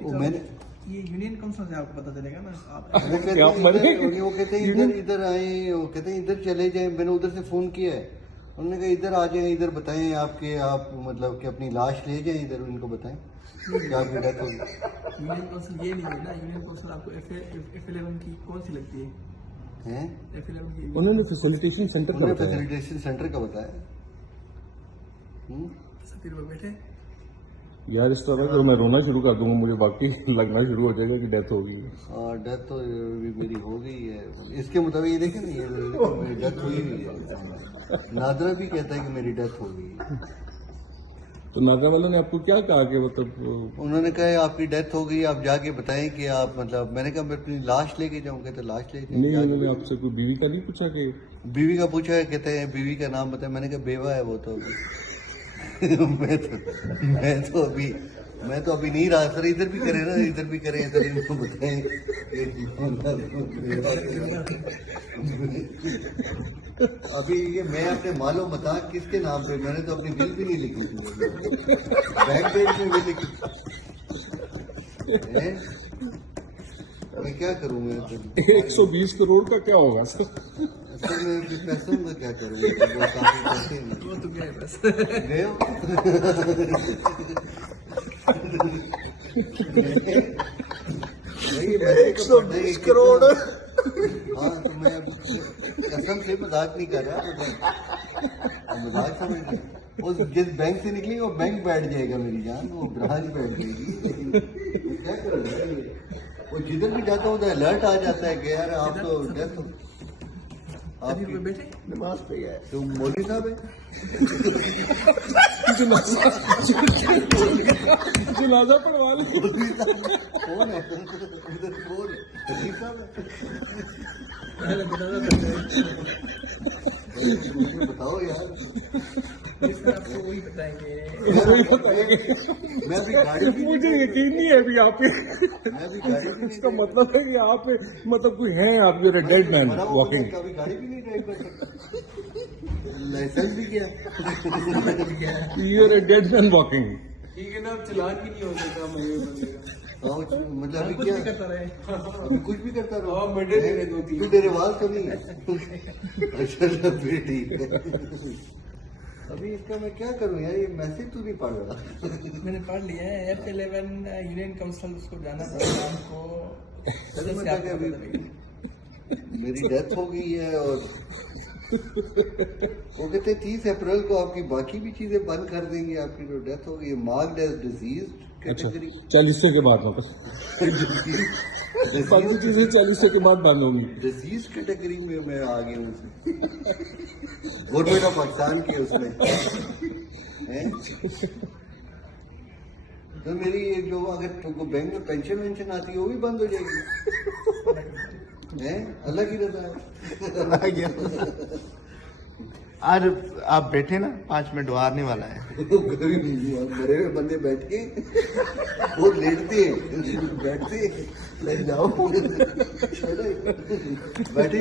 मैंने ये union council से आपको पता चलेगा ना आप वो कहते हैं इधर आए, वो कहते हैं इधर चले जाएं। मैंने उधर से फोन किया है, उन्होंने कहा इधर आ जाएं, इधर बताएं आपके आप मतलब कि अपनी लाश ले जाएं इधर, उनको बताएं कि आपकी डेथ होगी। यूनियन काउंसिल ये नहीं है ना, यूनियन काउंसिल आपको F11 की कौन सी लगती है? F11 की उन्होंने फैसिलिटेशन सेंटर का बताया। फैसिलिटेशन सेंटर का बताया। फिर वो बैठे यार इस तरह तो मैं रोना शुरू कर दूंगा, मुझे बाकी लगना शुरू हो जाएगा कि डेथ हो गई है। डेथ तो मेरी हो गई है, इसके मुताबिक ये देखें ना, ये मेरी डेथ हुई है। नादरा भी कहता है कि मेरी डेथ हो गई है। तो नादरा वाला ने आपको क्या कहा कि मतलब? उन्होंने कहा आपकी डेथ हो गई, आप जाके बताएं कि आप मतलब, मैंने कहा मैं अपनी लाश लेके जाऊँ, कहते लाश ले नहीं, उन्होंने आपसे कोई बीवी का नहीं पूछा कि? बीवी का पूछा है, कहते हैं बीवी का नाम बताया। मैंने कहा बेवा है वो तो अभी। मैं तो अभी नहीं रहा सर, इधर भी करें ना, इधर भी करें, इधर इनको बताएं। अभी ये मैं अपने मालो मता किसके नाम पे, मैंने तो अपनी बिल भी नहीं लिखी थी, बैंक पेज में भी लिखी। मैं क्या करूँ, मैं 120 करोड़ का क्या होगा सर? सर मैं पैसों का क्या करूँगा, वो तो गए बस गए हो? नहीं, 120 करोड़। हाँ तो मैं कसम से मजाक नहीं कर रहा, मजाक समझ रहे। वो जिस बैंक से निकली वो बैंक बैठ जाएगा मेरी जान, वो ब्रांच बैठ जाएगी। क्या करोगे, वो जिधर भी जाता हूँ उधर अलर्ट आ जाता है कि यार आप तो डेथ हो आपकी। बैठे नमाज पे गए तो मोदी साहब है, जनाजा पढ़वा ली। कौन है उधर, कौन हजीब साहब है? मुझे बताओ यार, आपको वही बताएंगे। मैं अभी गाड़ी भी मुझे यकीन नहीं है अभी आप मैं अभी गाड़ी भी इसका मतलब है कि आप मतलब कोई है आप जो डेड मैन वॉकिंग। कभी गाड़ी भी नहीं ड्राइव कर सकता, लाइसेंस भी किया। You are a dead man walking. ठीक है ना, चलान भी नहीं हो सकता मतलब अभी क्या करता रहे, अभी कुछ भी करता रहो। तू तू डेरे वाल तो नहीं है। अच्छा फिर ठीक है। अभी इसका मैं क्या करूं यार, ये मैसेज तो नहीं पढ़ रहा। मैंने पढ़ लिया है F11 यूनियन काउंसिल, उसको जाना पड़ेगा हमको। मेरी डेथ हो गई है और वो कहते 30 अप्रैल को आपकी बाकी भी चीजें बंद कर देंगे, आपकी जो डेथ हो गई मार्क्ड एज डिजीज कैटेगरी। 40 के बाद वापस बाकी चीजें 40 के बाद बंद होंगी। डिजीज कैटेगरी में मैं आ गया हूँ, गवर्नमेंट ऑफ पाकिस्तान की उसमें है। तो मेरी जो अगर तुमको बैंक में पेंशन वेंशन आती है वो भी बंद हो जाएगी, है अलग ही रहता है। आज आप बैठे ना, 5 मिनट आने वाला है। मरे हुए बंदे बैठ के वो लेटते हैं, बैठते हैं, ले जाओ बैठे